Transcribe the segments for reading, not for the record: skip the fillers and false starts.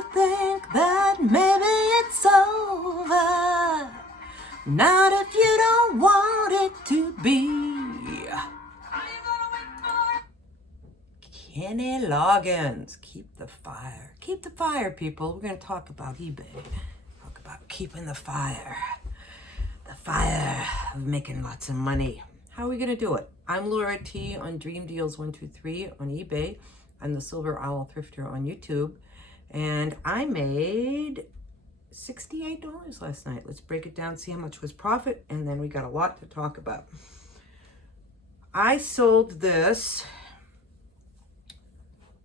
you think that maybe it's over? Not if you don't want it to be. Kenny Loggins, keep the fire. Keep the fire, people. We're going to talk about eBay. Talk about keeping the fire. The fire of making lots of money. How are we going to do it? I'm Laura T on Dream Deals 123 on eBay. I'm the Silver Owl Thrifter on YouTube. And I made $68 last night. Let's break it down, see how much was profit, and then we got a lot to talk about. I sold this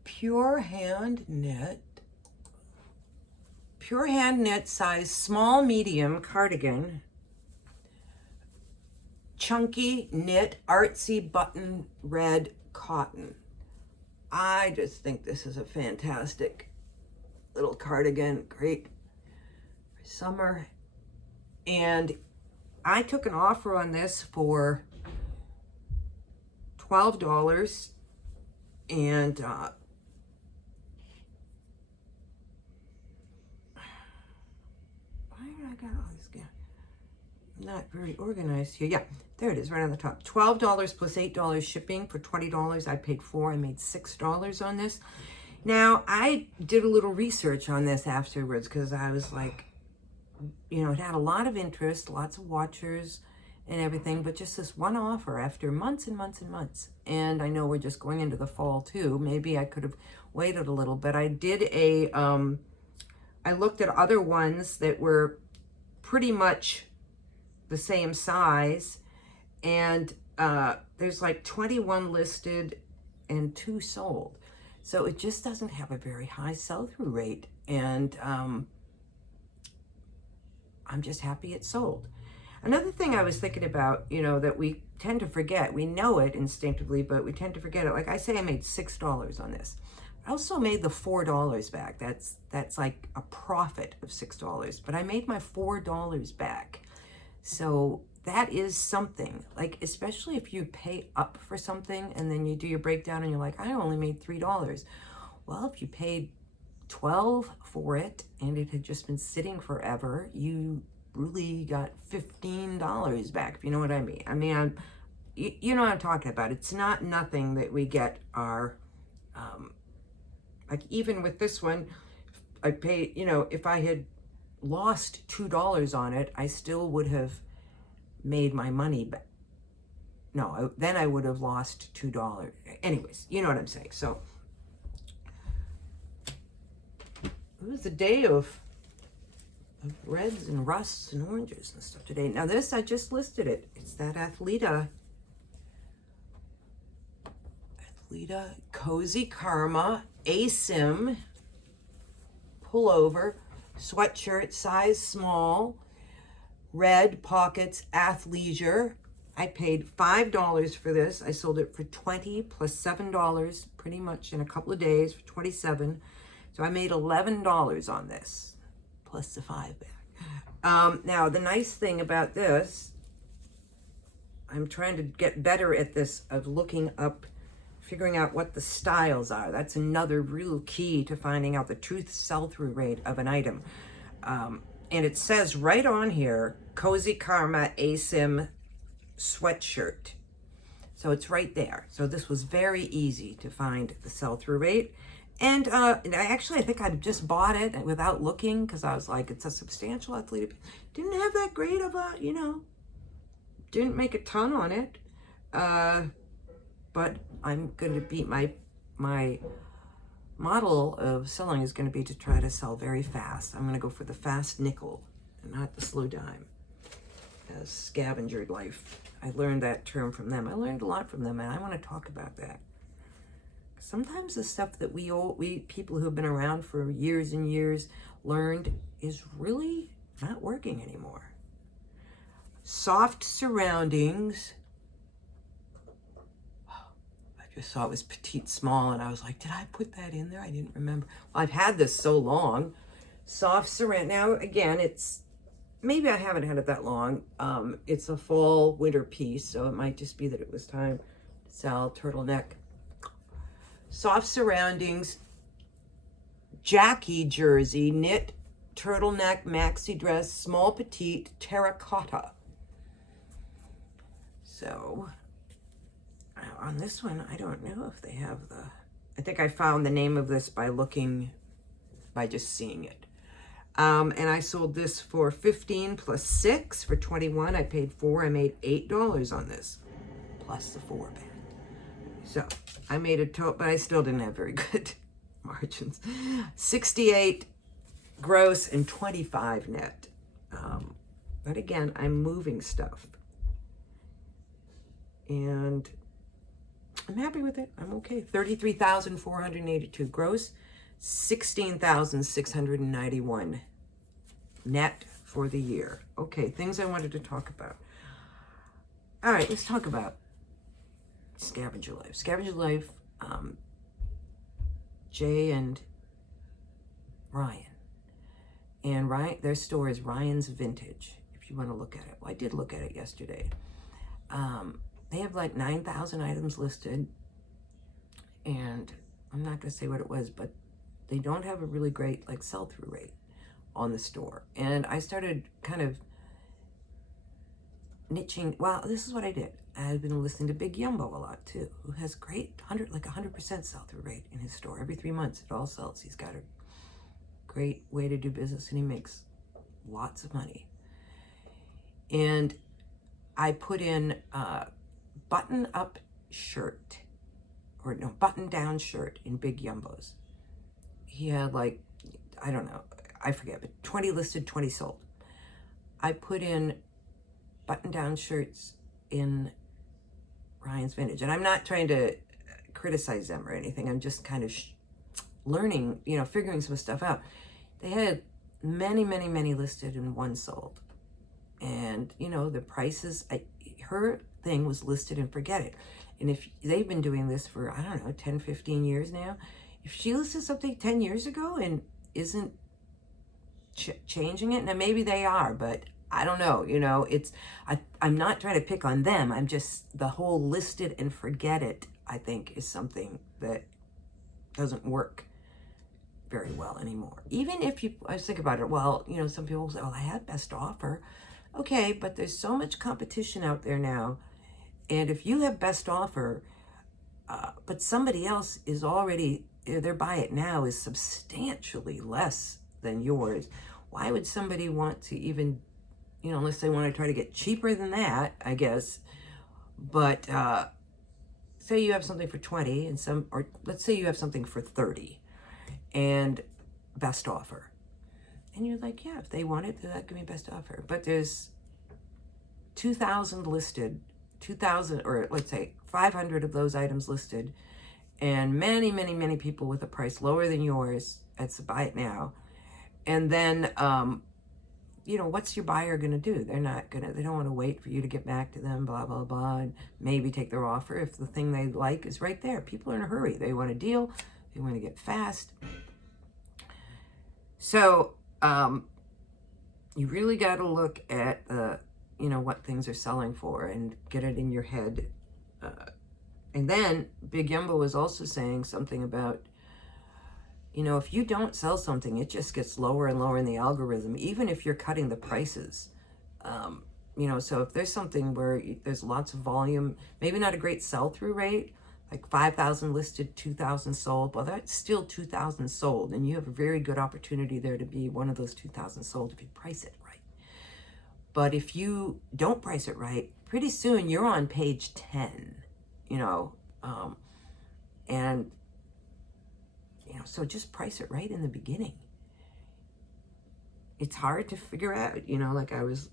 pure hand knit size small medium cardigan, chunky knit artsy button red cotton. I just think this is a fantastic little cardigan, great for summer. And I took an offer on this for $12, and why did I got all this again? I'm not very organized here. Yeah, there it is, right on the top. $12 plus $8 shipping for $20. I paid $4. I made $6 on this. Now, I did a little research on this afterwards because I was like, you know, it had a lot of interest, lots of watchers and everything, but just this one offer after months and months and months. And I know we're just going into the fall too. Maybe I could have waited a little, but I did I looked at other ones that were pretty much the same size, and there's like 21 listed and 2 sold. So it just doesn't have a very high sell-through rate, and I'm just happy it sold. Another thing I was thinking about, you know, that we tend to forget, we know it instinctively, but we tend to forget it. Like I say, I made $6 on this. I also made the $4 back. That's like a profit of $6, but I made my $4 back. So that is something, like, especially if you pay up for something and then you do your breakdown and you're like, I only made $3. Well, if you paid $12 for it and it had just been sitting forever, you really got $15 back, if you know what I mean. I mean, you know what I'm talking about. It's not nothing that we get our, like even with this one, I paid, you know, if I had lost $2 on it, I still would have made my money back. No, then I would have lost $2. Anyways, you know what I'm saying. So it was a day of reds and rusts and oranges and stuff today. Now this, I just listed it. It's that Athleta Cozy Karma ASIM pullover sweatshirt, size small, red pockets, athleisure. I paid $5 for this. I sold it for $20 plus $7 pretty much in a couple of days for $27. So I made $11 on this plus the $5 back. Now the nice thing about this, I'm trying to get better at this of looking up, figuring out what the styles are. That's another real key to finding out the true sell-through rate of an item. And it says right on here, Cozy Karma ASIM sweatshirt. So it's right there. So this was very easy to find the sell-through rate. And I think I just bought it without looking because I was like, it's a substantial Athleta. Didn't have that great of a, you know, didn't make a ton on it. But I'm going to beat my model of selling is going to be to try to sell very fast. I'm going to go for the fast nickel and not the slow dime. As scavenger life. I learned that term from them. I learned a lot from them, and I want to talk about that. Sometimes the stuff that we people who have been around for years and years learned is really not working anymore. Soft surroundings. I just saw it was petite small, and I was like, did I put that in there? I didn't remember. Well, I've had this so long. Soft surround. Now, again, it's, maybe I haven't had it that long. It's a fall winter piece, so it might just be that it was time to sell. Turtleneck. Soft surroundings, Jackie jersey, knit, turtleneck, maxi dress, small petite, terracotta. So, on this one, I don't know if they have the... I think I found the name of this by just seeing it. And I sold this for $15 plus $6 for $21. I paid $4. I made $8 on this, plus the $4 back. So I made a total, but I still didn't have very good margins. 68 gross and 25 net. But again, I'm moving stuff, and I'm happy with it. I'm okay. 33,482 gross, 16,691 net for the year. Okay, things I wanted to talk about. All right, let's talk about Scavenger Life. Scavenger Life, Jay and Ryan. And their store is Ryan's Vintage, if you want to look at it. Well, I did look at it yesterday. They have like 9,000 items listed, and I'm not going to say what it was, but they don't have a really great like sell-through rate on the store. And I started kind of niching. Well, this is what I did. I've been listening to Big Yumbo a lot too, who has great 100% sell-through rate in his store. Every 3 months it all sells. He's got a great way to do business, and he makes lots of money. And I put in button-up shirt, or no, button-down shirt in Big Yumbo's. He had like, I don't know, I forget, but 20 listed, 20 sold. I put in button-down shirts in Ryan's Vintage, and I'm not trying to criticize them or anything. I'm just kind of learning, figuring some stuff out. They had many listed and one sold. And, the prices, her thing was listed and forget it. And if they've been doing this for, I don't know, 10, 15 years now, if she listed something 10 years ago and isn't changing it, now maybe they are, but I don't know, I'm not trying to pick on them. I'm just, the whole listed and forget it, I think, is something that doesn't work very well anymore. Even if I was thinking about it, well, some people say, oh, I had best offer. Okay, but there's so much competition out there now. And if you have best offer, but somebody else is already, their buy it now is substantially less than yours, why would somebody want to even, unless they want to try to get cheaper than that, I guess. But say you have something for 20 and or let's say you have something for 30 and best offer. And you're like, yeah, if they want it, that could be best offer. But there's 2,000 listed, 2,000, or let's say 500 of those items listed, and many people with a price lower than yours. It's buy it now. And then, what's your buyer going to do? They don't want to wait for you to get back to them, blah, blah, blah, and maybe take their offer if the thing they like is right there. People are in a hurry. They want a deal. They want to get fast. So, you really got to look at, what things are selling for and get it in your head. And then Big Yumbo was also saying something about, if you don't sell something, it just gets lower and lower in the algorithm, even if you're cutting the prices. So if there's something where there's lots of volume, maybe not a great sell-through rate, like 5,000 listed, 2,000 sold, well, that's still 2,000 sold, and you have a very good opportunity there to be one of those 2,000 sold if you price it right. But if you don't price it right, pretty soon you're on page 10, and so just price it right in the beginning. It's hard to figure out, like I was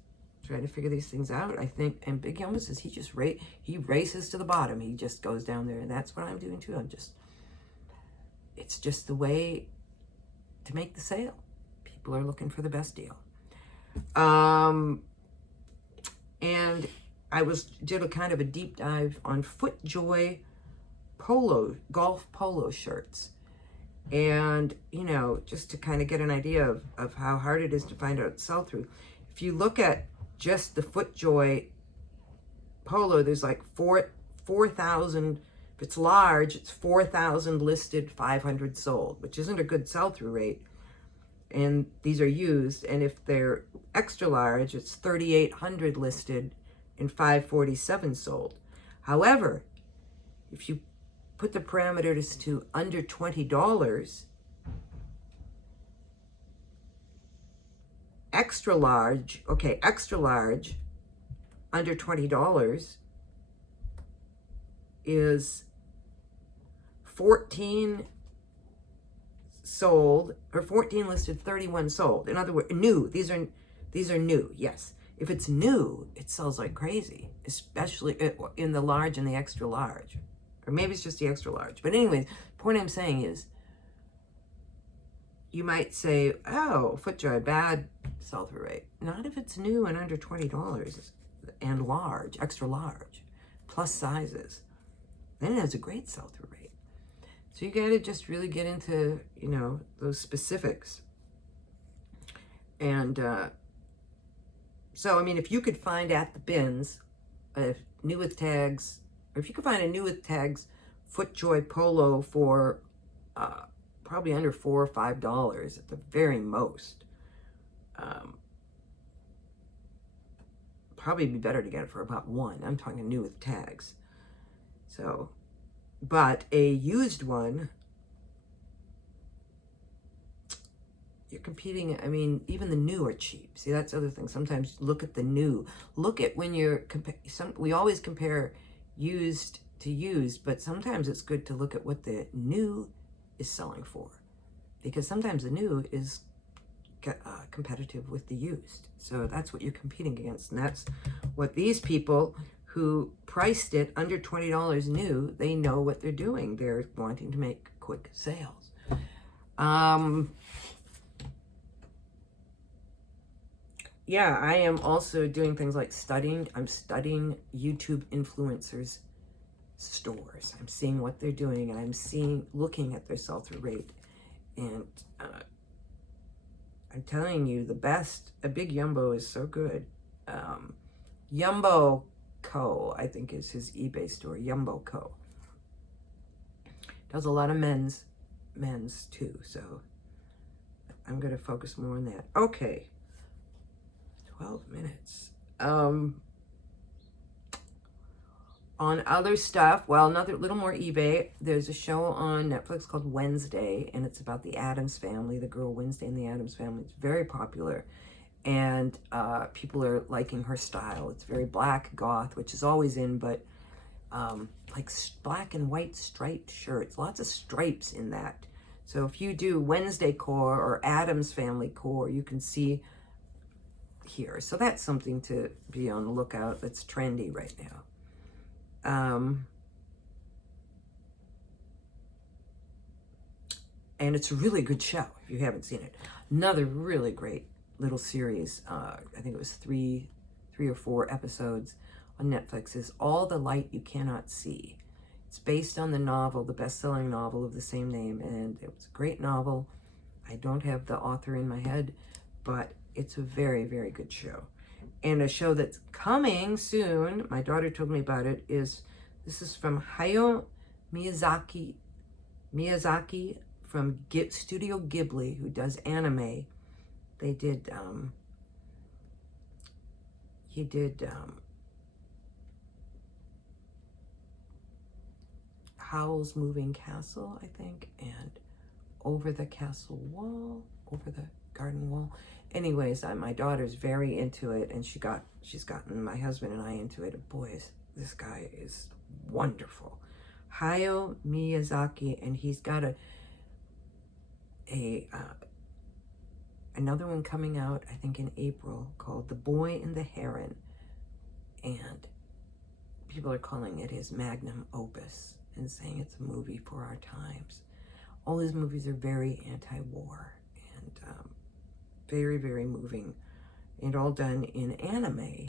trying to figure these things out, I think. And Big Yumbo says he races to the bottom. He just goes down there, and that's what I'm doing too. It's just the way to make the sale. People are looking for the best deal. And I did a kind of a deep dive on FootJoy golf polo shirts. And, just to kind of get an idea of how hard it is to find out sell-through. If you look at just the FootJoy polo, there's like 4,000 If it's large, it's 4,000 listed, 500 sold, which isn't a good sell-through rate. And these are used. And if they're extra large, it's 3,800 listed and 547 sold. However, if you put the parameters to under $20, extra large, under $20 is 14 sold, or 14 listed, 31 sold. In other words, new. These are new. Yes. If it's new, it sells like crazy, especially in the large and the extra large. Or maybe it's just the extra large. But anyways, the point I'm saying is, you might say, oh, FootJoy, bad sell-through rate. Not if it's new and under $20 and large, extra large, plus sizes. Then it has a great sell-through rate. So you got to just really get into, those specifics. And so, I mean, if you could find at the bins new with tags, or if you could find a new with tags FootJoy polo for probably under $4 or $5 at the very most, probably be better to get it for about $1. I'm talking new with tags. So, but a used one, you're competing. I mean, even the new are cheap. See, that's the other thing. Sometimes look at the new. Look at when you're we always compare used to used, but sometimes it's good to look at what the new is selling for, because sometimes the new is competitive with the used. So that's what you're competing against, and that's what these people who priced it under $20 new, they know what they're doing. They're wanting to make quick sales. Yeah, I am also doing things like studying. I'm studying YouTube influencers' stores. I'm seeing what they're doing, and I'm looking at their sell-through rate. And I'm telling you, a Big Yumbo is so good. Yumbo Co, I think, is his eBay store. Yumbo Co. Does a lot of men's too, so I'm going to focus more on that. Okay. 12 minutes. On other stuff, well, another little more eBay. There's a show on Netflix called Wednesday, and it's about the Addams Family, the girl Wednesday in the Addams Family. It's very popular, and people are liking her style. It's very black goth, which is always in, but like black and white striped shirts, lots of stripes in that. So if you do Wednesday core or Addams Family core, you can see here. So that's something to be on the lookout. That's trendy right now. And it's a really good show if you haven't seen it. Another really great little series. I think it was three or four episodes on Netflix, is All the Light You Cannot See. It's based on the novel, the best-selling novel of the same name, and it was a great novel. I don't have the author in my head, but it's a very, very good show. And a show that's coming soon, my daughter told me about it, this is from Hayao Miyazaki from Studio Ghibli, who does anime. They did, he did Howl's Moving Castle, I think, and Over the Castle Wall, Over the Garden Wall. Anyways, my daughter's very into it, and she's gotten my husband and I into it. Boy, this guy is wonderful. Hayao Miyazaki, and he's got another one coming out, I think in April, called The Boy and the Heron, and people are calling it his magnum opus and saying it's a movie for our times. All his movies are very anti-war and very, very moving, and all done in anime.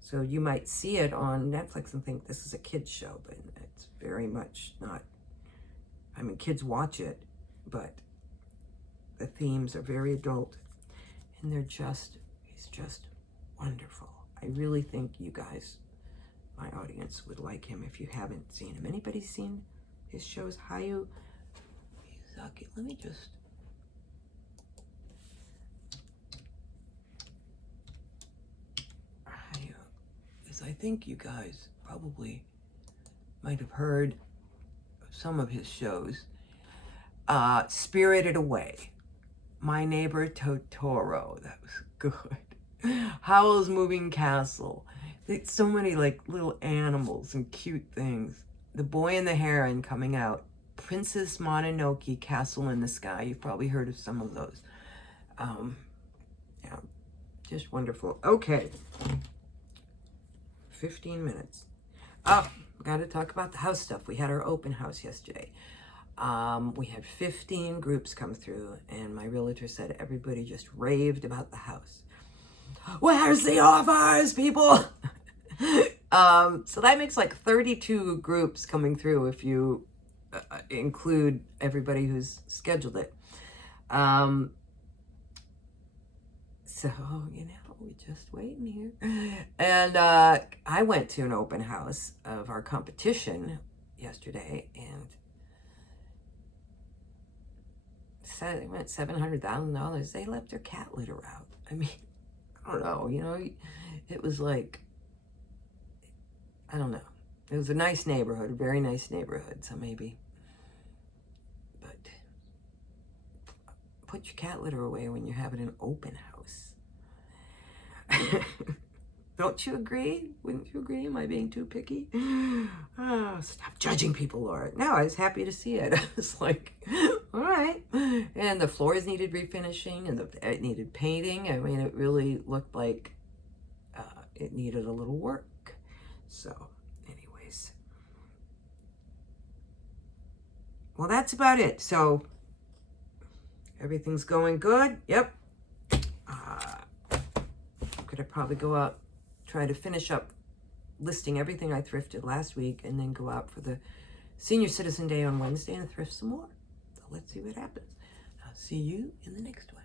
So you might see it on Netflix and think this is a kid's show, but it's very much not. I mean, kids watch it, but the themes are very adult, and he's just wonderful. I really think you guys my audience would like him if you haven't seen him. Anybody seen his shows? Hayao Miyazaki. Let me just... Hayao, I think you guys probably might have heard of some of his shows. Spirited Away. My Neighbor Totoro. That was good. Howl's Moving Castle. So many like little animals and cute things. The Boy and the Heron coming out. Princess Mononoke, Castle in the Sky. You've probably heard of some of those. Yeah, just wonderful. Okay. 15 minutes. Oh, got to talk about the house stuff. We had our open house yesterday. We had 15 groups come through, and my realtor said everybody just raved about the house. Where's the offers, people? So that makes like 32 groups coming through if you include everybody who's scheduled it. So, you know, we're just waiting here. And I went to an open house of our competition yesterday, and said they went $700,000. They left their cat litter out. I mean, I don't know, you know, it was like, I don't know. It was a nice neighborhood, a very nice neighborhood, so maybe. But put your cat litter away when you're having an open house. Don't you agree? Wouldn't you agree? Am I being too picky? Oh, stop judging people, Laura. No, I was happy to see it. I was like, all right. And the floors needed refinishing, and it needed painting. I mean, it really looked like it needed a little work. So, anyways. Well, that's about it. So, everything's going good. Yep. Could I probably go out, try to finish up listing everything I thrifted last week, and then go out for the Senior Citizen Day on Wednesday and thrift some more. So let's see what happens. I'll see you in the next one.